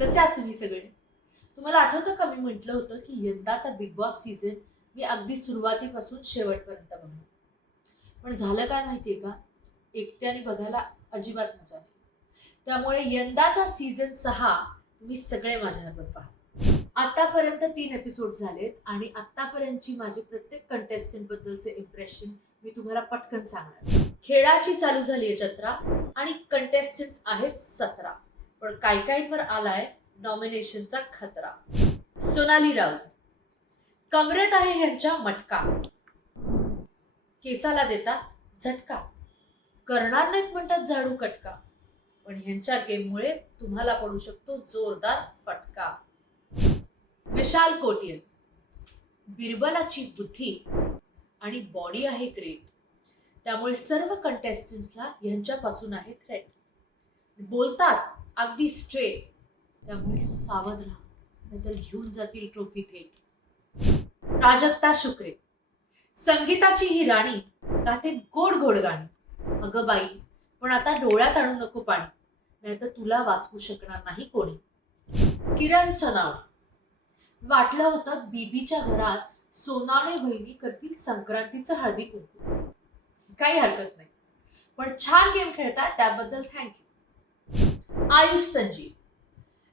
कसे आहात तुम्ही सगळे? तुम्हाला आठवतं का मी म्हटलं होतं की यंदाचा बिग बॉस सीझन मी अगदी सुरुवातीपासून शेवटपर्यंत बघणार. पण झालं काय माहितीये का? एकट्याने बघायला अजिबात मजा नाही. त्यामुळे यंदाचा सीझन 6 तुम्ही सगळे माझ्याबरोबर पहा. आतापर्यंत 3 एपिसोड झालेत आणि आतापर्यंतची माझी प्रत्येक कंटेस्टंट बद्दलचे इम्प्रेशन मी तुम्हाला पटकन सांगणार. खेळाची चालू झाली आहे जत्रा आणि कंटेस्टंट्स आहेत 17. पण काहींवर आलाय नॉमिनेशनचा खतरा. सोनाली राऊत, कमरेत आहे ह्यांच्या मटका, केसाला देतात झटका, करणार नाहीत म्हणतात झाडू कटका, पण ह्यांच्या गेममुळे तुम्हाला पडू शकतो जोरदार फटका. विशाल कोटियन, बिरबलाची बुद्धी आणि बॉडी आहे ग्रेट, त्यामुळे सर्व कंटेस्टंट्सला ह्यांच्यापासून आहे थ्रेट. बोलतात अगदी स्ट्रेट, त्यामुळे सावध राहा नाहीतर घेऊन जातील ट्रॉफी थेट. प्राजक्ता शुक्रे, संगीताची ही राणी, गाते गोड गोड गाणी. अगं बाई, पण आता डोळ्यात आणू नको पाणी, नाहीतर तुला वाचवू शकणार नाही कोणी. किरण सोनावणे, वाटलं होतं बीबीच्या घरात सोनावणे वहिनी करतील संक्रांतीचं हळदी कुंकू. काही हरकत नाही, पण छान गेम खेळतात त्याबद्दल थँक्यू. आयुष संजीव,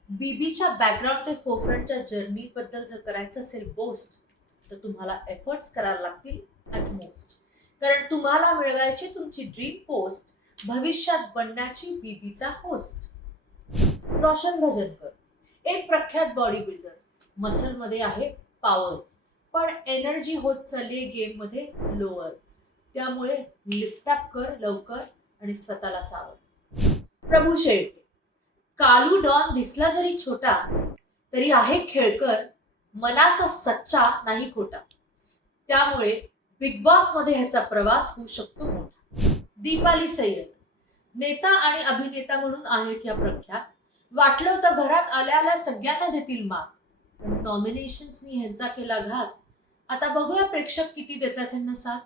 बीबीच्या बॅकग्राऊंड ते फोरफ्रंटच्या जर्नी बद्दल जर करायचं असेल बोस्ट, तर तुम्हाला एफर्ट्स करायला लागतील ॲट मोस्ट, कारण तुम्हाला मिळवायची तुमची ड्रीम पोस्ट, भविष्यात बनण्याची बीबीचा होस्ट. रोशन भजनकर, एक प्रख्यात बॉडी बिल्डर, मसलमध्ये आहे पॉवर, पण एनर्जी होत चालली गेम मध्ये लोअर, त्यामुळे लिफ्ट अप कर लवकर आणि स्वतःला सावध. प्रभू शेळके, कालू डॉन दिसला जरी छोटा, तरी आहे खेळकर, मनाचा सच्चा नाही खोटा, त्यामुळे बिग बॉस मध्ये ह्याचा प्रवास होऊ शकतो मोठा. दीपाली सय्यद, नेता आणि अभिनेता म्हणून आहेत या प्रख्यात, वाटलं होतं घरात आल्या आल्या सगळ्यांना देतील मात, पण नॉमिनेशन्सनी ह्यांचा केला घात. आता बघूया प्रेक्षक किती देतात ह्यांना साथ.